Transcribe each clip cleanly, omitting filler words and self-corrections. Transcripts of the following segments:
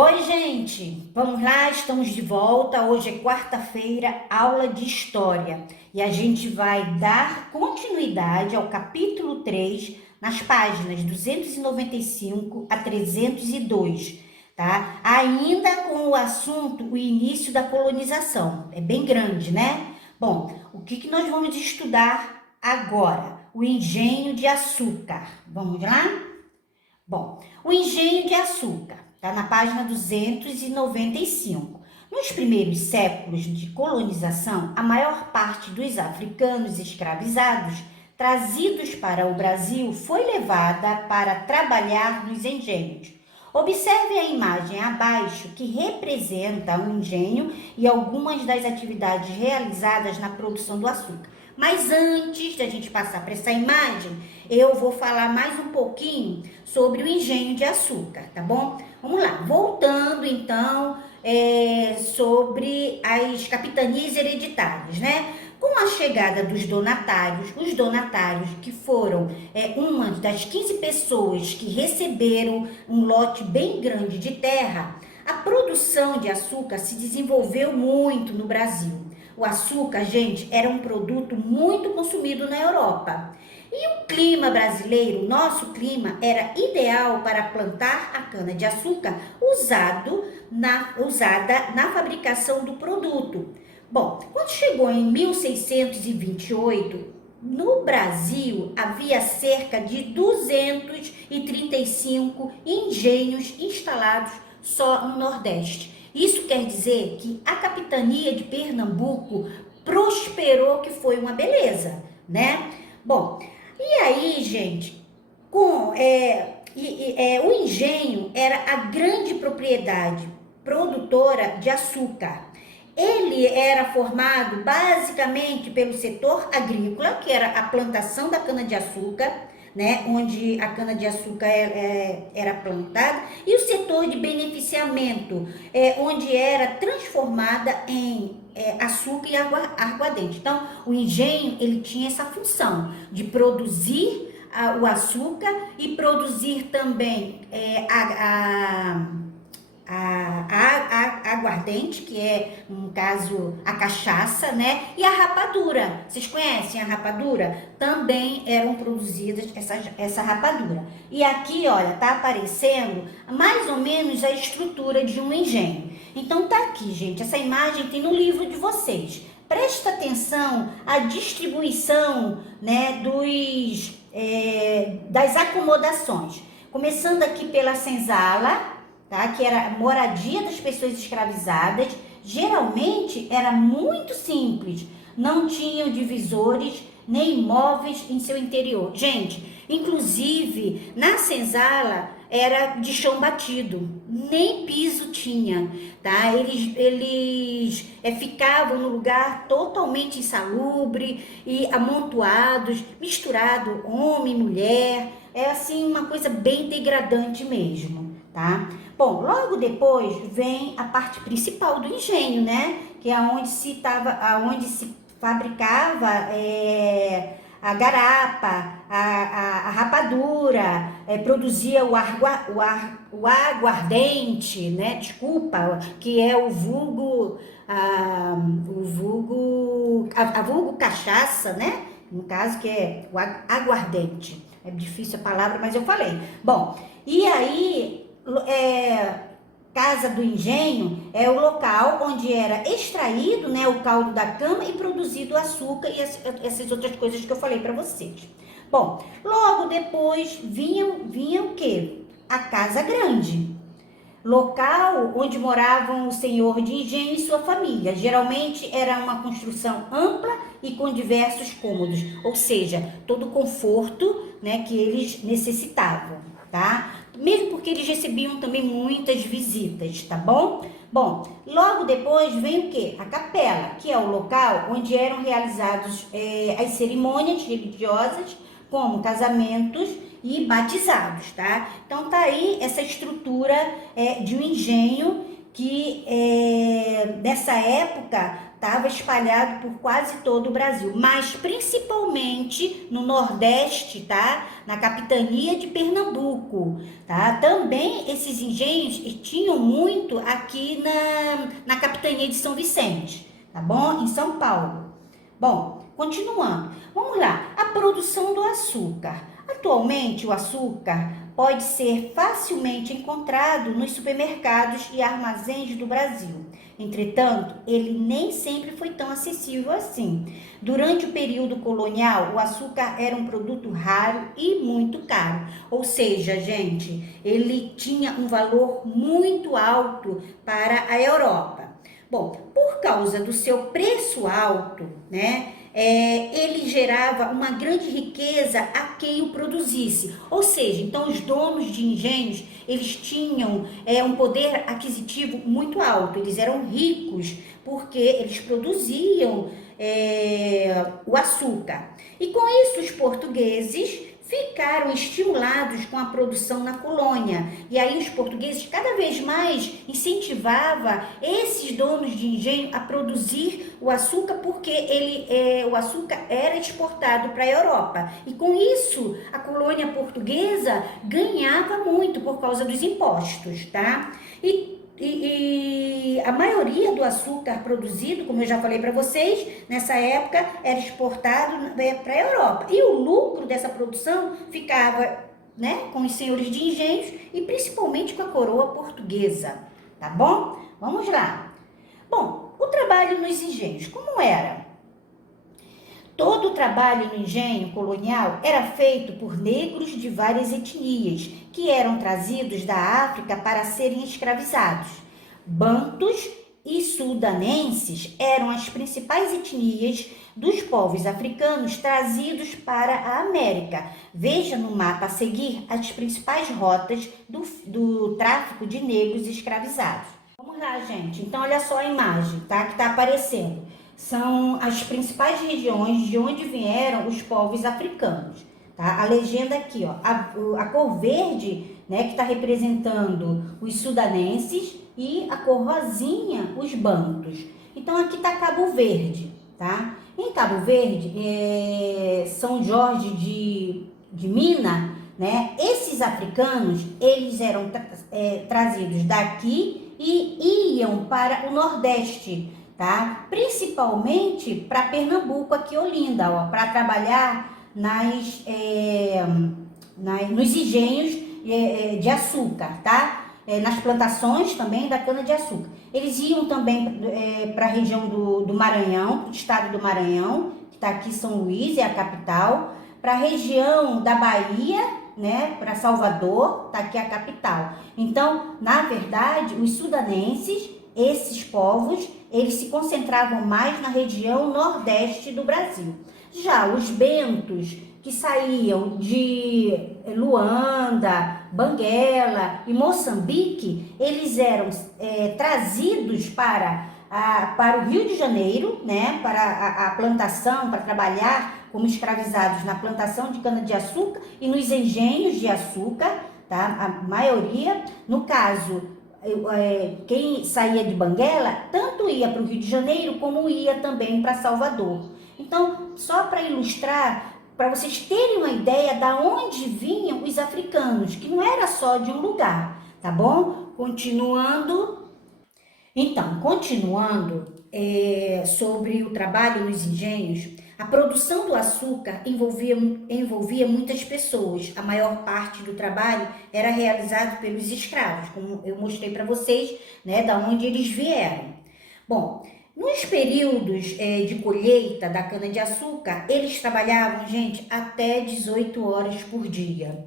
Oi, gente! Vamos lá, estamos de volta. Hoje é quarta-feira, aula de História. E a gente vai dar continuidade ao capítulo 3, nas páginas 295 a 302, tá? Ainda com o assunto, o início da colonização. É bem grande, né? Bom, o que nós vamos estudar agora? O engenho de açúcar. Vamos lá? Bom, o engenho de açúcar está na página 295. Nos primeiros séculos de colonização, a maior parte dos africanos escravizados trazidos para o Brasil foi levada para trabalhar nos engenhos. Observe a imagem abaixo que representa o engenho e algumas das atividades realizadas na produção do açúcar. Mas antes da gente passar para essa imagem, eu vou falar mais um pouquinho sobre o engenho de açúcar, tá bom? Vamos lá, voltando então sobre as capitanias hereditárias, né? Com a chegada dos donatários, os donatários que foram uma das 15 pessoas que receberam um lote bem grande de terra, a produção de açúcar se desenvolveu muito no Brasil. O açúcar, gente, era um produto muito consumido na Europa. E o clima brasileiro, nosso clima, era ideal para plantar a cana-de-açúcar usada na fabricação do produto. Bom, quando chegou em 1628, no Brasil havia cerca de 235 engenhos instalados só no Nordeste. Isso quer dizer que a capitania de Pernambuco prosperou, que foi uma beleza, né? Bom, e aí, gente, o engenho era a grande propriedade produtora de açúcar. Ele era formado basicamente pelo setor agrícola, que era a plantação da cana-de-açúcar, né, onde a cana-de-açúcar era plantada, e o setor de beneficiamento, onde era transformada em açúcar e aguardente. Então, o engenho ele tinha essa função de produzir o açúcar e produzir também a aguardente, que é, no caso, a cachaça, né? E a rapadura. Vocês conhecem a rapadura? Também eram produzidas essa rapadura. E aqui, olha, tá aparecendo mais ou menos a estrutura de um engenho. Então tá aqui, gente, essa imagem tem no livro de vocês. Presta atenção à distribuição, né, das acomodações. Começando aqui pela senzala, tá? Que era a moradia das pessoas escravizadas, geralmente era muito simples, não tinham divisores nem móveis em seu interior. Gente, inclusive na senzala era de chão batido, nem piso tinha, tá? Eles ficavam no lugar totalmente insalubre e amontoados, misturado homem e mulher, é assim uma coisa bem degradante mesmo, tá? Bom, logo depois vem a parte principal do engenho, né? Que é onde se fabricava a garapa, a rapadura, produzia o aguardente, né? Desculpa, que é o vulgo, a vulgo cachaça, né? No caso, que é o aguardente. É difícil a palavra, mas eu falei. Bom, e aí casa do engenho é o local onde era extraído, né, o caldo da cana e produzido o açúcar e essas outras coisas que eu falei para vocês. Bom, logo depois vinha o quê? A casa grande, local onde moravam o senhor de engenho e sua família. Geralmente era uma construção ampla e com diversos cômodos, ou seja, todo o conforto, né, que eles necessitavam, tá? Mesmo porque eles recebiam também muitas visitas, tá bom? Bom, logo depois vem o quê? A capela, que é o local onde eram realizados as cerimônias religiosas, como casamentos e batizados, tá? Então tá aí essa estrutura de um engenho que nessa época estava espalhado por quase todo o Brasil, mas principalmente no Nordeste, tá? Na capitania de Pernambuco, tá? Também esses engenhos tinham muito aqui na capitania de São Vicente, tá bom? Em São Paulo. Bom, continuando. Vamos lá. A produção do açúcar. Atualmente, o açúcar pode ser facilmente encontrado nos supermercados e armazéns do Brasil. Entretanto, ele nem sempre foi tão acessível assim. Durante o período colonial, o açúcar era um produto raro e muito caro. Ou seja, gente, ele tinha um valor muito alto para a Europa. Bom, por causa do seu preço alto, né? Ele gerava uma grande riqueza a quem o produzisse. Ou seja, então os donos de engenhos, eles tinham um poder aquisitivo muito alto, eles eram ricos, porque eles produziam o açúcar. E com isso os portugueses ficaram estimulados com a produção na colônia. E aí os portugueses cada vez mais incentivavam esses donos de engenho a produzir o açúcar, porque o açúcar era exportado para a Europa. E com isso a colônia portuguesa ganhava muito por causa dos impostos, tá? E a maioria do açúcar produzido, como eu já falei para vocês, nessa época era exportado para a Europa. E o lucro dessa produção ficava, né, com os senhores de engenhos e principalmente com a coroa portuguesa, tá bom? Vamos lá. Bom, o trabalho nos engenhos, como era? Todo o trabalho no engenho colonial era feito por negros de várias etnias, que eram trazidos da África para serem escravizados. Bantus e sudanenses eram as principais etnias dos povos africanos trazidos para a América. Veja no mapa a seguir as principais rotas do tráfico de negros escravizados. Vamos lá, gente. Então, olha só a imagem, tá? Que está aparecendo. São as principais regiões de onde vieram os povos africanos, tá? A legenda aqui, ó, a cor verde, né, que está representando os sudanenses, e a cor rosinha, os bantus. Então, aqui está Cabo Verde, tá? Em Cabo Verde, São Jorge de Minas, né? Esses africanos, eles eram trazidos daqui e iam para o Nordeste, tá? Principalmente para Pernambuco, aqui Olinda, ó, para trabalhar nos engenhos de açúcar, tá? Nas plantações também da cana-de-açúcar. Eles iam também para a região do Maranhão, do estado do Maranhão, que está aqui São Luís, é a capital, para a região da Bahia, né, para Salvador, está aqui a capital. Então, na verdade, os sudanenses, esses povos, eles se concentravam mais na região nordeste do Brasil. Já os bentos, que saíam de Luanda, Banguela e Moçambique, eles eram trazidos para o Rio de Janeiro, né, para a plantação, para trabalhar como escravizados na plantação de cana-de-açúcar e nos engenhos de açúcar, tá? A maioria, no caso, quem saía de Banguela, tanto ia para o Rio de Janeiro, como ia também para Salvador. Então, só para ilustrar, para vocês terem uma ideia da onde vinham os africanos, que não era só de um lugar, tá bom? Continuando. Então, continuando sobre o trabalho nos engenhos, a produção do açúcar envolvia muitas pessoas. A maior parte do trabalho era realizado pelos escravos, como eu mostrei para vocês, né, da onde eles vieram. Bom, nos períodos de colheita da cana-de-açúcar, eles trabalhavam, gente, até 18 horas por dia.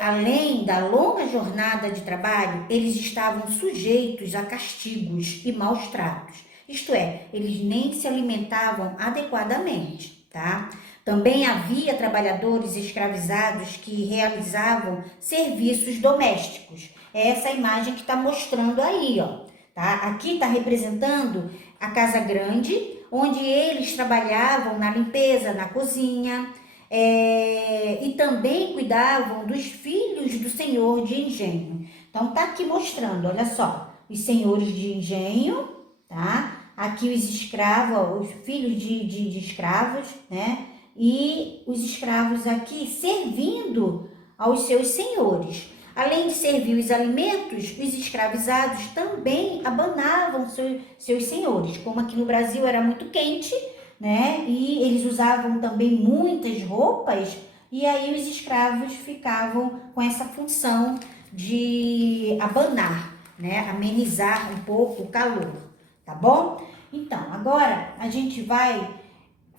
Além da longa jornada de trabalho, eles estavam sujeitos a castigos e maus tratos. Isto é, eles nem se alimentavam adequadamente, tá? Também havia trabalhadores escravizados que realizavam serviços domésticos. É essa imagem que está mostrando aí, ó. Tá? Aqui está representando a casa grande, onde eles trabalhavam na limpeza, na cozinha, e também cuidavam dos filhos do senhor de engenho. Então, tá aqui mostrando, olha só, os senhores de engenho, tá? aqui os escravos, ó, os filhos de escravos, né? E os escravos aqui servindo aos seus senhores. Além de servir os alimentos, os escravizados também abanavam seus senhores. Como aqui no Brasil era muito quente, né? E eles usavam também muitas roupas, e aí os escravos ficavam com essa função de abanar, né? Amenizar um pouco o calor, tá bom? Então, agora a gente vai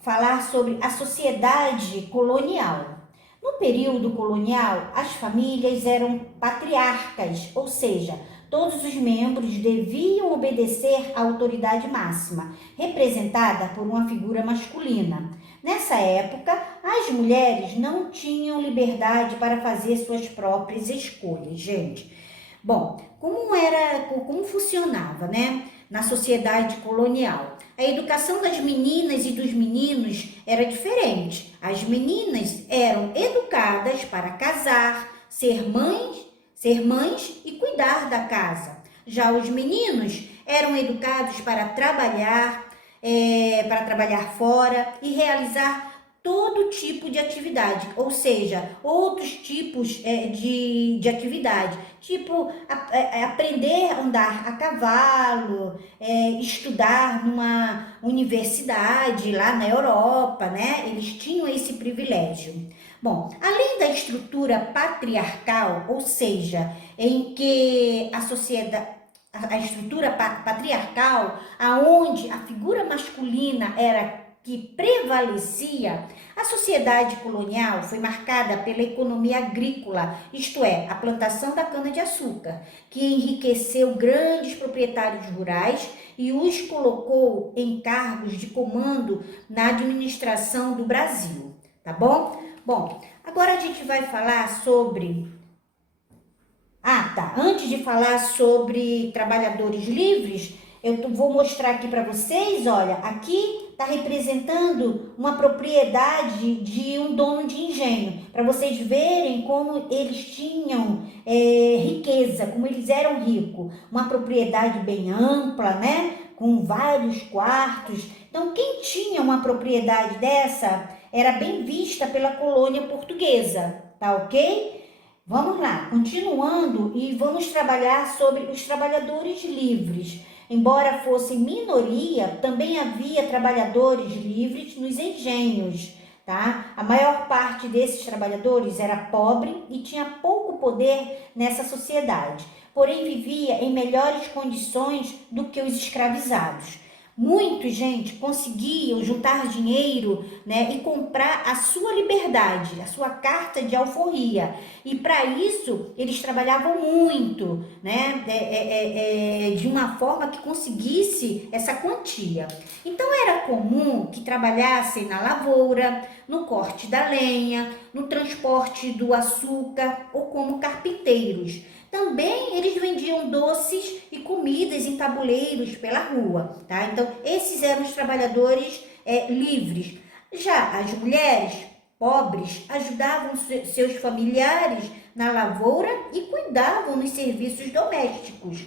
falar sobre a sociedade colonial. No período colonial, as famílias eram patriarcas, ou seja, todos os membros deviam obedecer à autoridade máxima, representada por uma figura masculina. Nessa época, as mulheres não tinham liberdade para fazer suas próprias escolhas, gente. Bom, como funcionava, né, na sociedade colonial? A educação das meninas e dos meninos era diferente. As meninas eram educadas para casar, ser mães e cuidar da casa. Já os meninos eram educados para trabalhar fora e realizar todo tipo de atividade, ou seja, outros tipos de atividade, tipo aprender a andar a cavalo, estudar numa universidade lá na Europa, né? Eles tinham esse privilégio. Bom, além da estrutura patriarcal, ou seja, em que a estrutura patriarcal, aonde a figura masculina era que prevalecia, a sociedade colonial foi marcada pela economia agrícola, isto é, a plantação da cana-de-açúcar, que enriqueceu grandes proprietários rurais e os colocou em cargos de comando na administração do Brasil, tá bom? Bom, agora a gente vai falar sobre... Antes de falar sobre trabalhadores livres, eu vou mostrar aqui para vocês, olha, aqui está representando uma propriedade de um dono de engenho, para vocês verem como eles tinham riqueza, como eles eram ricos. Uma propriedade bem ampla, né? Com vários quartos. Então, quem tinha uma propriedade dessa era bem vista pela colônia portuguesa, tá ok? Vamos lá, continuando e vamos trabalhar sobre os trabalhadores livres. Embora fossem minoria, também havia trabalhadores livres nos engenhos, tá? A maior parte desses trabalhadores era pobre e tinha pouco poder nessa sociedade, porém vivia em melhores condições do que os escravizados. Muitos, gente, conseguiam juntar dinheiro, né, e comprar a sua liberdade, a sua carta de alforria. E para isso, eles trabalhavam muito, né, de uma forma que conseguisse essa quantia. Então, era comum que trabalhassem na lavoura, no corte da lenha, no transporte do açúcar ou como carpinteiros. Também eles vendiam doces e comidas em tabuleiros pela rua, tá? Então, esses eram os trabalhadores livres. Já as mulheres pobres ajudavam seus familiares na lavoura e cuidavam nos serviços domésticos.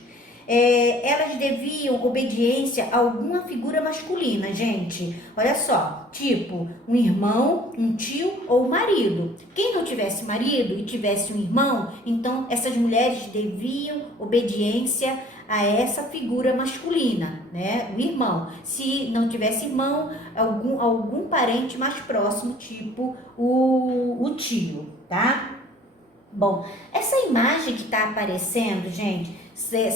Elas deviam obediência a alguma figura masculina, gente. Olha só, tipo um irmão, um tio ou um marido. Quem não tivesse marido e tivesse um irmão, então essas mulheres deviam obediência a essa figura masculina, né? O irmão. Se não tivesse irmão, algum parente mais próximo, tipo o tio, tá? Bom, essa imagem que está aparecendo, gente,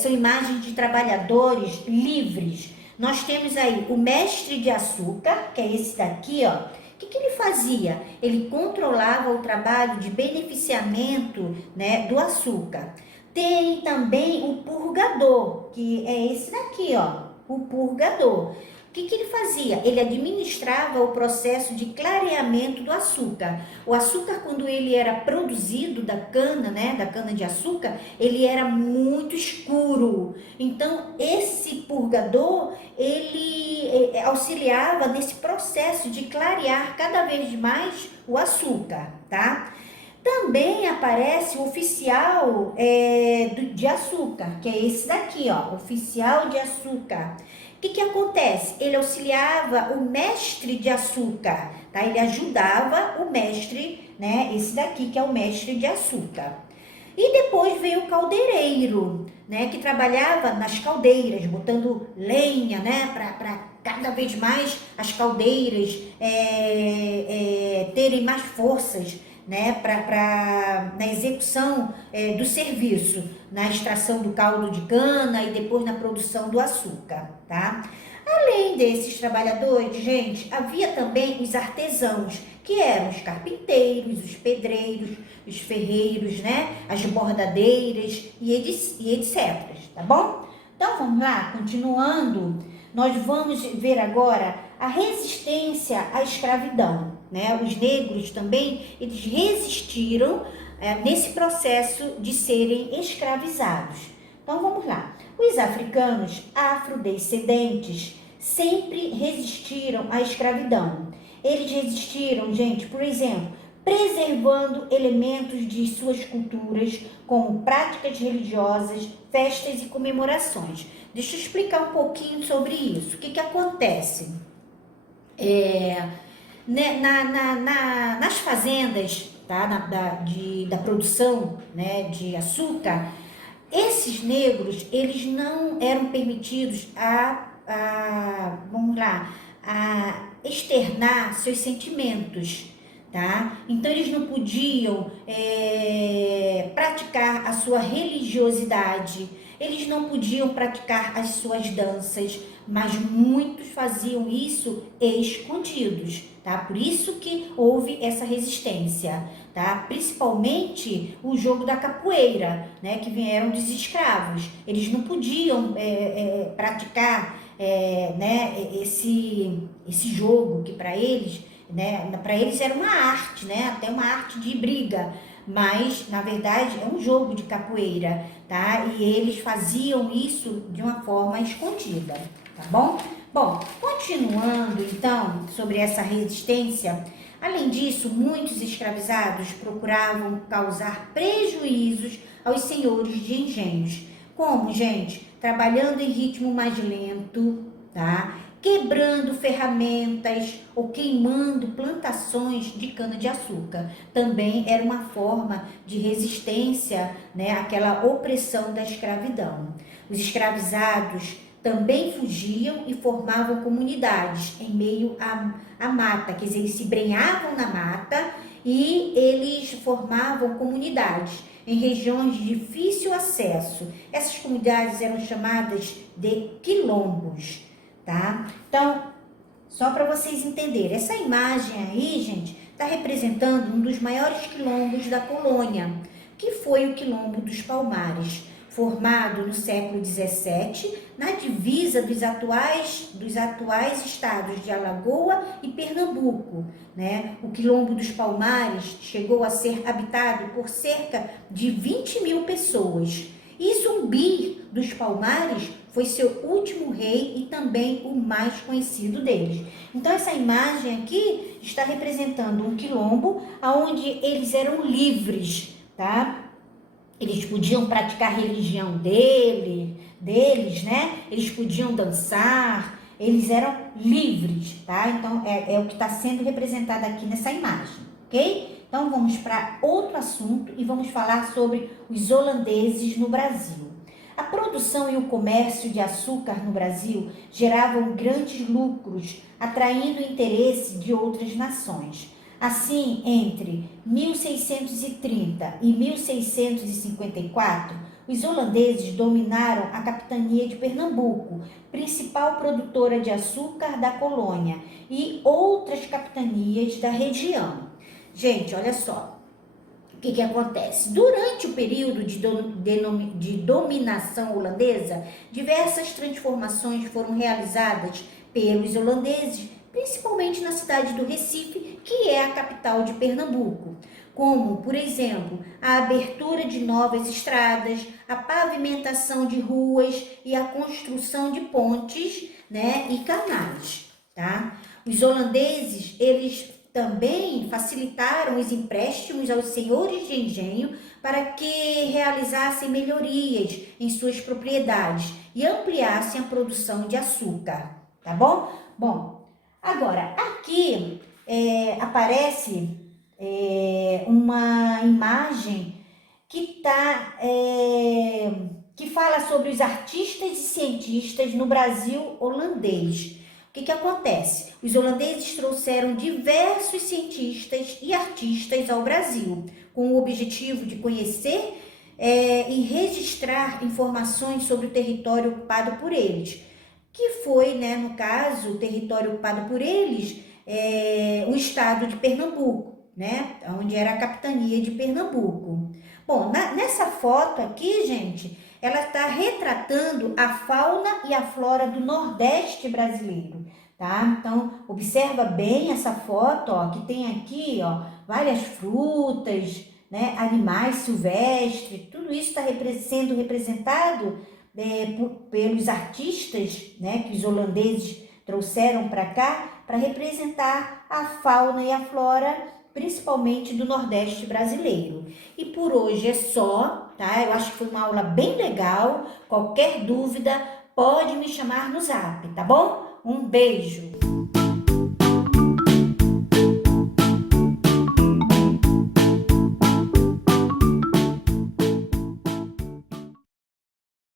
são imagens de trabalhadores livres. Nós temos aí o mestre de açúcar, que é esse daqui, ó. O que ele fazia? Ele controlava o trabalho de beneficiamento, né, do açúcar. Tem também o purgador, que é esse daqui, ó, o purgador. O que ele fazia? Ele administrava o processo de clareamento do açúcar. O açúcar, quando ele era produzido da cana, né, da cana de açúcar, ele era muito escuro. Então, esse purgador, ele auxiliava nesse processo de clarear cada vez mais o açúcar, tá? Também aparece o oficial de açúcar, que é esse daqui, ó, oficial de açúcar. que acontece? Ele auxiliava o mestre de açúcar, tá? Ele ajudava o mestre, né? Esse daqui que é o mestre de açúcar. E depois veio o caldeireiro, né? Que trabalhava nas caldeiras, botando lenha, né? Para cada vez mais as caldeiras terem mais forças, né, na execução do serviço, na extração do caldo de cana e depois na produção do açúcar, tá? Além desses trabalhadores, gente, havia também os artesãos, que eram os carpinteiros, os pedreiros, os ferreiros, né, as bordadeiras e etc, tá bom? Então vamos lá, continuando, nós vamos ver agora a resistência à escravidão, né? Os negros também, eles resistiram nesse processo de serem escravizados. Então vamos lá. Os africanos afrodescendentes sempre resistiram à escravidão. Eles resistiram, gente, por exemplo, preservando elementos de suas culturas, como práticas religiosas, festas e comemorações. Deixa eu explicar um pouquinho sobre isso. O que acontece? Nas fazendas, tá? Da produção, né, de açúcar, esses negros, eles não eram permitidos a externar seus sentimentos, tá? Então eles não podiam praticar a sua religiosidade, eles não podiam praticar as suas danças, mas muitos faziam isso escondidos, tá? Por isso que houve essa resistência, tá? Principalmente o jogo da capoeira, né? Que vieram dos escravos. Eles não podiam praticar né? Esse jogo que para eles, né? Para eles era uma arte, né? Até uma arte de briga. Mas, na verdade, é um jogo de capoeira, tá? E eles faziam isso de uma forma escondida, tá bom? Bom, continuando, então, sobre essa resistência, além disso, muitos escravizados procuravam causar prejuízos aos senhores de engenhos. Como, gente? Trabalhando em ritmo mais lento, tá? Quebrando ferramentas ou queimando plantações de cana-de-açúcar. Também era uma forma de resistência, né, àquela opressão da escravidão. Os escravizados também fugiam e formavam comunidades em meio à mata, quer dizer, eles se embrenhavam na mata e eles formavam comunidades em regiões de difícil acesso. Essas comunidades eram chamadas de quilombos. Tá? Então, só para vocês entenderem, essa imagem aí, gente, está representando um dos maiores quilombos da colônia, que foi o Quilombo dos Palmares, formado no século XVII, na divisa dos atuais estados de Alagoas e Pernambuco, né? O Quilombo dos Palmares chegou a ser habitado por cerca de 20 mil pessoas. E Zumbi dos Palmares foi seu último rei e também o mais conhecido deles. Então, essa imagem aqui está representando um quilombo onde eles eram livres, tá? Eles podiam praticar a religião deles, né? Eles podiam dançar, eles eram livres, tá? Então, é o que está sendo representado aqui nessa imagem, ok? Então, vamos para outro assunto e vamos falar sobre os holandeses no Brasil. A produção e o comércio de açúcar no Brasil geravam grandes lucros, atraindo o interesse de outras nações. Assim, entre 1630 e 1654, os holandeses dominaram a capitania de Pernambuco, principal produtora de açúcar da colônia, e outras capitanias da região. Gente, olha só. O que acontece? Durante o período de dominação holandesa, diversas transformações foram realizadas pelos holandeses, principalmente na cidade do Recife, que é a capital de Pernambuco, como, por exemplo, a abertura de novas estradas, a pavimentação de ruas e a construção de pontes, né, e canais, tá? Os holandeses, eles também facilitaram os empréstimos aos senhores de engenho para que realizassem melhorias em suas propriedades e ampliassem a produção de açúcar, tá bom? Bom, agora aqui aparece uma imagem que fala sobre os artistas e cientistas no Brasil holandês. O que acontece? Os holandeses trouxeram diversos cientistas e artistas ao Brasil, com o objetivo de conhecer e registrar informações sobre o território ocupado por eles, que foi, né, no caso, o território ocupado por eles, o estado de Pernambuco, né, onde era a capitania de Pernambuco. Bom, nessa foto aqui, gente, ela está retratando a fauna e a flora do Nordeste brasileiro, tá? Então, observa bem essa foto, ó, que tem aqui, ó, várias frutas, né, animais silvestres, tudo isso está sendo representado pelos artistas, né, que os holandeses trouxeram para cá, para representar a fauna e a flora, principalmente do Nordeste brasileiro. E por hoje é só, tá? Eu acho que foi uma aula bem legal. Qualquer dúvida, pode me chamar no Zap, tá bom? Um beijo!